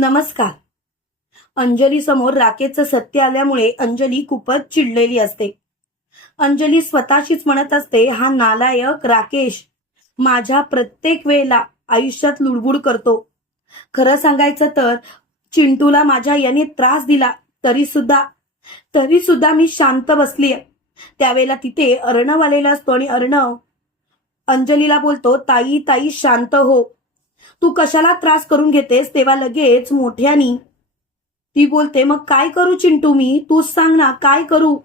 नमस्कार. अंजली समोर राकेशचं सत्य आल्यामुळे अंजली खूपच चिडलेली असते. अंजली स्वतःशीच म्हणत असते हा नालायक राकेश माझ्या प्रत्येक वेळेला आयुष्यात लुडबुड करतो. खरं सांगायचं तर चिंटूला माझ्या याने त्रास दिला तरी सुद्धा तरी सुद्धा मी शांत बसलीय. त्यावेळेला तिथे अर्णव आलेला असतो आणि अर्णव अंजलीला बोलतो ताई ताई शांत हो. तू कशाला त्रास करून घेतेस? तेव्हा लगेच मोठ्यानी ती बोलते मग काय करू चिंटू मी? तूच सांग ना काय करू?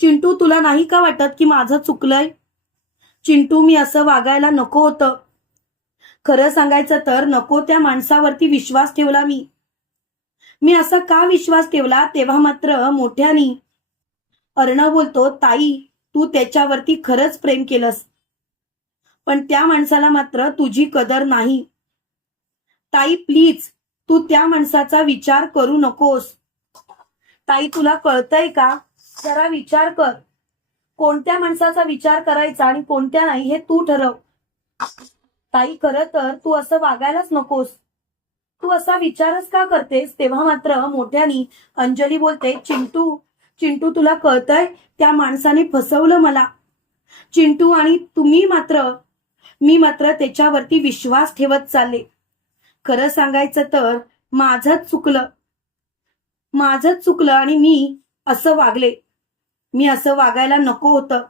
चिंटू तुला नाही का वाटत की माझं चुकलंय? चिंटू मी असं वागायला नको होतं. खरं सांगायचं तर नको त्या माणसावरती विश्वास ठेवला मी. मी असा का विश्वास ठेवला? तेव्हा मात्र मोठ्यानी अर्णव बोलतो ताई तू त्याच्यावरती खरंच प्रेम केलंस. पण त्या माणसाला मात्र तुझी कदर नाही. ताई प्लीज तू त्या माणसाचा विचार करू नकोस. ताई तुला कळतंय का? जरा विचार कर. कोणत्या माणसाचा विचार करायचा आणि कोणत्या नाही हे तू ठरव. ताई खरं तर तू असं वागायलाच नकोस. तू असा विचारच का करतेस? तेव्हा मात्र मोठ्यानी अंजली बोलते चिंटू चिंटू तुला कळतंय? त्या माणसाने फसवलं मला. चिंटू आणि तुम्ही मात्र मी मात्र त्याच्यावरती विश्वास ठेवत चालले. खरं सांगायचं तर माझंच चुकलं. माझंच चुकलं आणि मी असं वागले. मी असं वागायला नको होतं.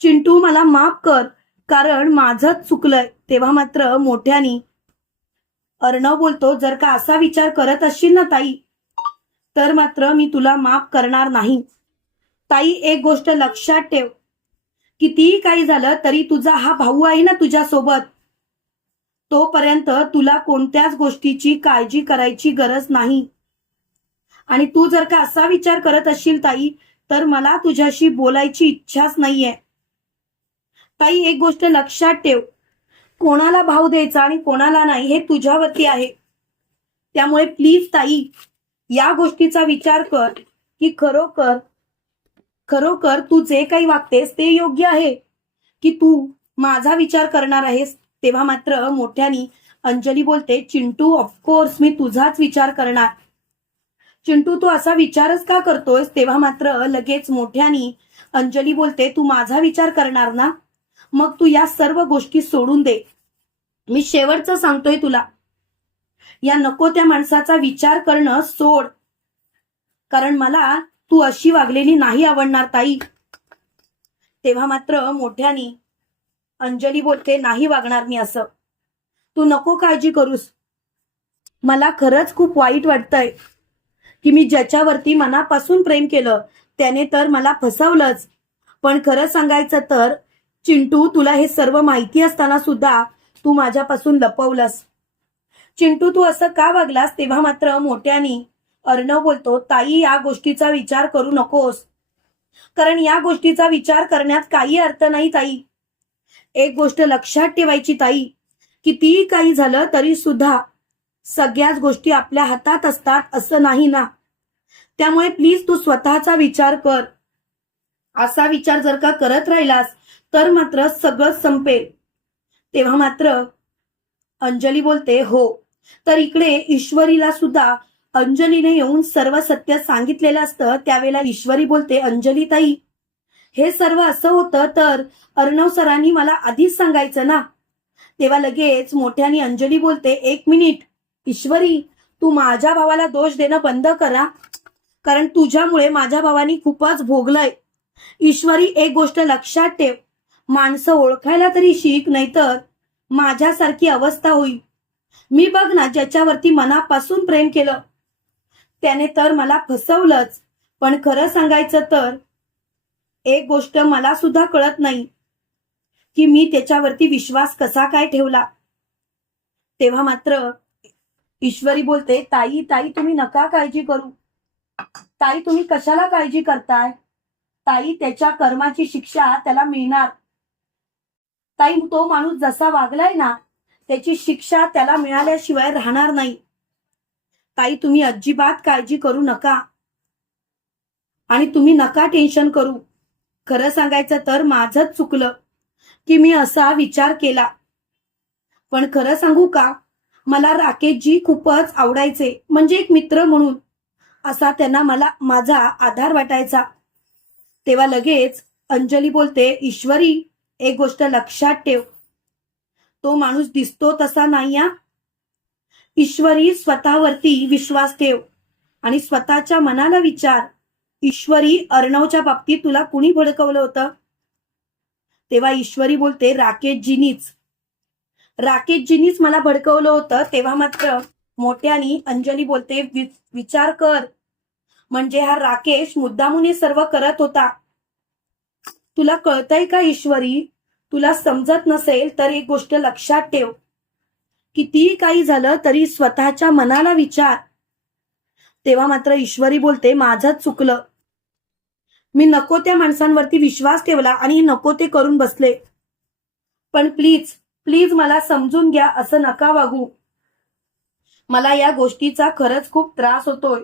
चिंटू मला माफ कर कारण माझंच चुकलंय तेव्हा मात्र मोठ्यानी. अर्णव बोलतो जर का असा विचार करत असशील ना ताई तर मात्र मी तुला माफ करणार नाही. ताई एक गोष्ट लक्षात ठेव. कितीही काही झालं तरी तुझा हा भाऊ आहे ना तुझ्यासोबत. तोपर्यंत तुला कोणत्याच गोष्टीची काळजी करायची गरज नाही. आणि तू जर का असा विचार करत असशील ताई तर मला तुझ्याशी बोलायची इच्छाच नाहीये. ताई एक गोष्ट लक्षात ठेव. कोणाला भाव द्यायचा आणि कोणाला नाही हे तुझ्यावरती आहे. त्यामुळे प्लीज ताई या गोष्टीचा विचार कर की खरोखर खरोखर तू जे काही वागतेस ते योग्य आहे. की तू माझा विचार करणार आहेस तेव्हा मात्र मोठ्यानी अंजली बोलते चिंटू ऑफकोर्स मी तुझाच विचार करणार. चिंटू तू असा विचारच का करतोयस? तेव्हा मात्र लगेच मोठ्यानी अंजली बोलते तू माझा विचार करणार ना? मग तू या सर्व गोष्टी सोडून दे. मी शेवटचं सांगतोय तुला. या नको त्या माणसाचा विचार करणं सोड. कारण मला तू अशी वागलेली नाही आवडणार ताई. तेव्हा मात्र मोठ्यानी अंजली बोलते नाही वागणार मी असं. तू नको काळजी करूस. मला खरंच खूप वाईट वाटतंय की मी ज्याच्यावरती मनापासून प्रेम केलं त्याने तर मला फसवलंच. पण खरं सांगायचं तर चिंटू तुला हे सर्व माहिती असताना सुद्धा तू माझ्यापासून लपवलंस. चिंटू तू असं का वागलास? तेव्हा मात्र मोठ्यानी अर्णव बोलतो ताई या गोष्टीचा विचार करू नकोस. कारण या गोष्टीचा विचार करण्यात काही अर्थ नाही ताई. एक गोष्ट लक्षात ठेवायची ताई कितीही काही झालं तरी सुद्धा सगळ्याच गोष्टी आपल्या हातात असतात असं नाही ना. त्यामुळे प्लीज तू स्वतःचा विचार कर. असा विचार जर का करत राहिलास तर मात्र सगळं संपेल. तेव्हा मात्र अंजली बोलते हो तर इकडे ईश्वरीला सुद्धा अंजलीने येऊन सर्व सत्य सांगितलेलं असतं त्यावेळेला ईश्वरी बोलते अंजली ताई हे सर्व असं होतं तर अर्णव सरांनी मला आधीच सांगायचं ना? तेव्हा लगेच मोठ्याने अंजली बोलते एक मिनिट ईश्वरी तू माझ्या भावाला दोष देणं बंद करा कारण तुझ्यामुळे माझ्या भावानी खूपच भोगलंय. ईश्वरी एक गोष्ट लक्षात ठेव माणसं ओळखायला तरी शिक नाहीतर माझ्यासारखी अवस्था होईल. मी बघ ना ज्याच्यावरती मनापासून प्रेम केलं त्याने तर मला फसवलंच. पण खरं सांगायचं तर एक गोष्ट मला सुद्धा कळत नाही की मी त्याच्यावरती विश्वास कसा काय ठेवला. तेव्हा मात्र ईश्वरी बोलते ताई ताई तुम्ही नका काळजी करू. ताई तुम्ही कशाला काळजी करताय? ताई त्याच्या कर्माची शिक्षा त्याला मिळणार. ताई तो माणूस जसा वागलाय ना त्याची शिक्षा त्याला मिळाल्याशिवाय राहणार नाही. ताई तुम्ही अजिबात काळजी करू नका. आणि तुम्ही नका टेन्शन करू. खरं सांगायचं तर माझंच चुकलं की मी असा विचार केला. पण खरं सांगू का? मला राकेशजी खूपच आवडायचे म्हणजे एक मित्र म्हणून. असा त्यांना मला माझा आधार वाटायचा. तेव्हा लगेच अंजली बोलते ईश्वरी एक गोष्ट लक्षात ठेव. तो माणूस दिसतो तसा नाही ईश्वरी स्वतःवरती विश्वास ठेव आणि स्वतःच्या मनाला विचार ईश्वरी अर्णवच्या बाबतीत तुला कुणी भडकवलं होतं? तेव्हा ईश्वरी बोलते राकेशजीनीच. राकेशजीनीच मला भडकवलं होतं तेव्हा मात्र मोठ्यानी अंजली बोलते "वि- विचार कर. म्हणजे हा राकेश मुद्दामून हे सर्व करत होता. तुला कळतंय का ईश्वरी? तुला समजत नसेल तर एक गोष्ट लक्षात ठेव. कितीही काही झालं तरी स्वतःच्या मनाला विचार. तेव्हा मात्र ईश्वरी बोलते माझंच चुकलं. मी नको त्या माणसांवरती विश्वास ठेवला आणि नको ते करून बसले. पण प्लीज प्लीज मला समजून घ्या असं नका वागू. मला या गोष्टीचा खरंच खूप त्रास होतोय.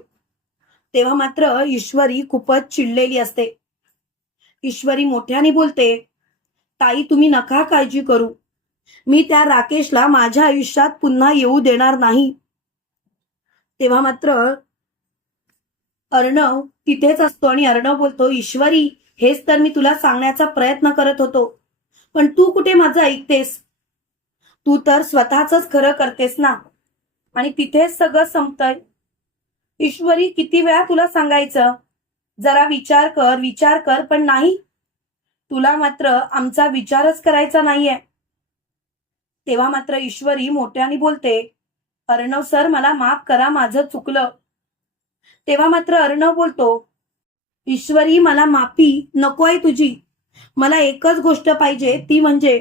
तेव्हा मात्र ईश्वरी खूपच चिडलेली असते. ईश्वरी मोठ्याने बोलते ताई तुम्ही नका काळजी करू. मी त्या राकेशला माझ्या आयुष्यात पुन्हा येऊ देणार नाही. तेव्हा मात्र अर्णव तिथेच असतो आणि अर्णव बोलतो ईश्वरी हेच तर मी तुला सांगण्याचा प्रयत्न करत होतो. पण तू कुठे माझं ऐकतेस? तू तर स्वतःच खरं करतेस ना? आणि तिथेच सगळं संपतंय. ईश्वरी किती वेळा तुला सांगायचं? जरा विचार कर विचार कर पण नाही. तुला मात्र आमचा विचारच करायचा नाहीये. तेव्हा मात्र ईश्वरी मोठ्याने बोलते अर्णव सर मला माफ करा माझं चुकलं. तेव्हा मात्र अर्णव बोलतो ईश्वरी मला माफी नको आहे तुझी. मला एकच गोष्ट पाहिजे ती म्हणजे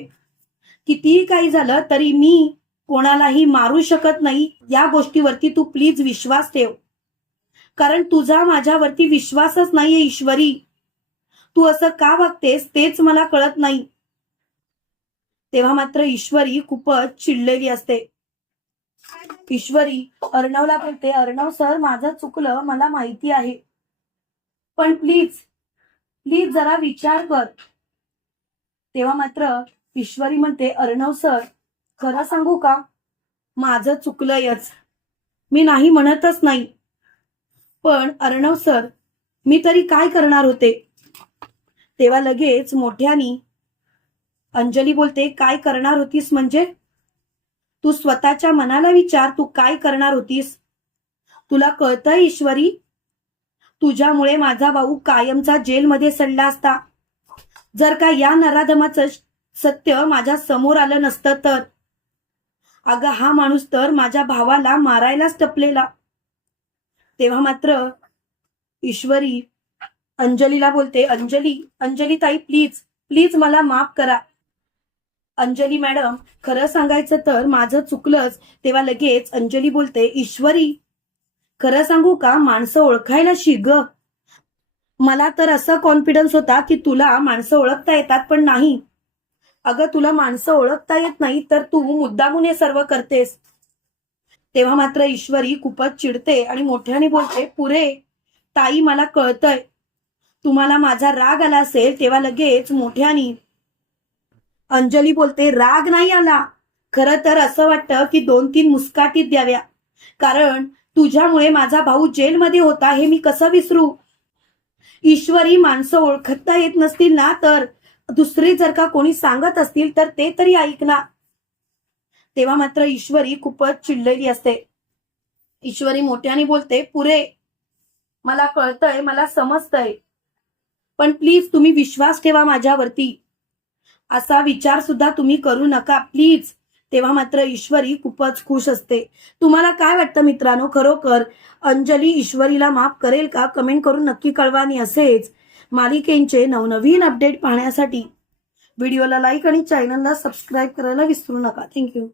कितीही काही झालं तरी मी कोणालाही मारू शकत नाही या गोष्टीवरती तू प्लीज विश्वास ठेव. कारण तुझा माझ्यावरती विश्वासच नाहीये ईश्वरी. तू असं का वागतेस तेच मला कळत नाही. तेव्हा मात्र ईश्वरी खूपच चिडलेली असते. ईश्वरी अर्णवला बोलते अर्णव सर माझं चुकलं मला माहिती आहे. पण प्लीज प्लीज जरा विचार कर. तेव्हा मात्र ईश्वरी म्हणते अर्णव सर खरं सांगू का? माझं चुकलंयच. मी नाही म्हणतच नाही. पण अर्णव सर मी तरी काय करणार होते? तेव्हा लगेच मोठ्यानी अंजली बोलते काय करणार होतीस म्हणजे? तू स्वतःच्या मनाला विचार तू काय करणार होतीस? तुला कळतंय ईश्वरी? तुझ्यामुळे माझा भाऊ कायमचा जेलमध्ये सडला असता. जर का या नराधमाचं सत्य माझ्यासमोर आलं नसतं तर? अगं हा माणूस तर माझ्या भावाला मारायलाच टपलेला. तेव्हा मात्र ईश्वरी अंजलीला बोलते अंजली अंजली ताई प्लीज प्लीज मला माफ करा. अंजली मॅडम खरं सांगायचं तर माझं चुकलंच तेव्हा लगेच अंजली बोलते ईश्वरी खरं सांगू का? माणसं ओळखायला शिग मला तर असा कॉन्फिडन्स होता की तुला माणसं ओळखता येतात पण नाही. अगं तुला माणसं ओळखता येत नाही तर तू मुद्दामून हे सर्व करतेस. तेव्हा मात्र ईश्वरी खूपच चिडते आणि मोठ्याने बोलते पुरे ताई मला कळतंय. तुम्हाला माझा राग आला असेल तेव्हा लगेच मोठ्यानी अंजली बोलते राग नाही आला. खरं तर असं वाटतं की दोन तीन मुस्काटीत द्याव्या. कारण तुझ्यामुळे माझा भाऊ जेलमध्ये होता हे मी कसं विसरू? ईश्वरी माणसं ओळखता येत नसतील ना तर? दुसरे जर का कोणी सांगत असतील तर ते तरी ऐकना तेव्हा मात्र ईश्वरी खूपच चिडलेली असते. ईश्वरी मोठ्याने बोलते पुरे मला कळतंय मला समजतंय. पण प्लीज तुम्ही विश्वास ठेवा माझ्यावरती. असा विचार सुद्धा तुम्ही करू नका प्लीज. तेव्हा मात्र ईश्वरी खूपच खुश असते. तुम्हाला काय वाटतं मित्रांनो? खरोखर अंजली ईश्वरीला माफ करेल का? कमेंट करून नक्की कळवा आणि असेच मालिकेंचे नवनवीन अपडेट पाहण्यासाठी. व्हिडिओला लाईक आणि चॅनलला सबस्क्राईब करायला विसरू नका. थँक्यू.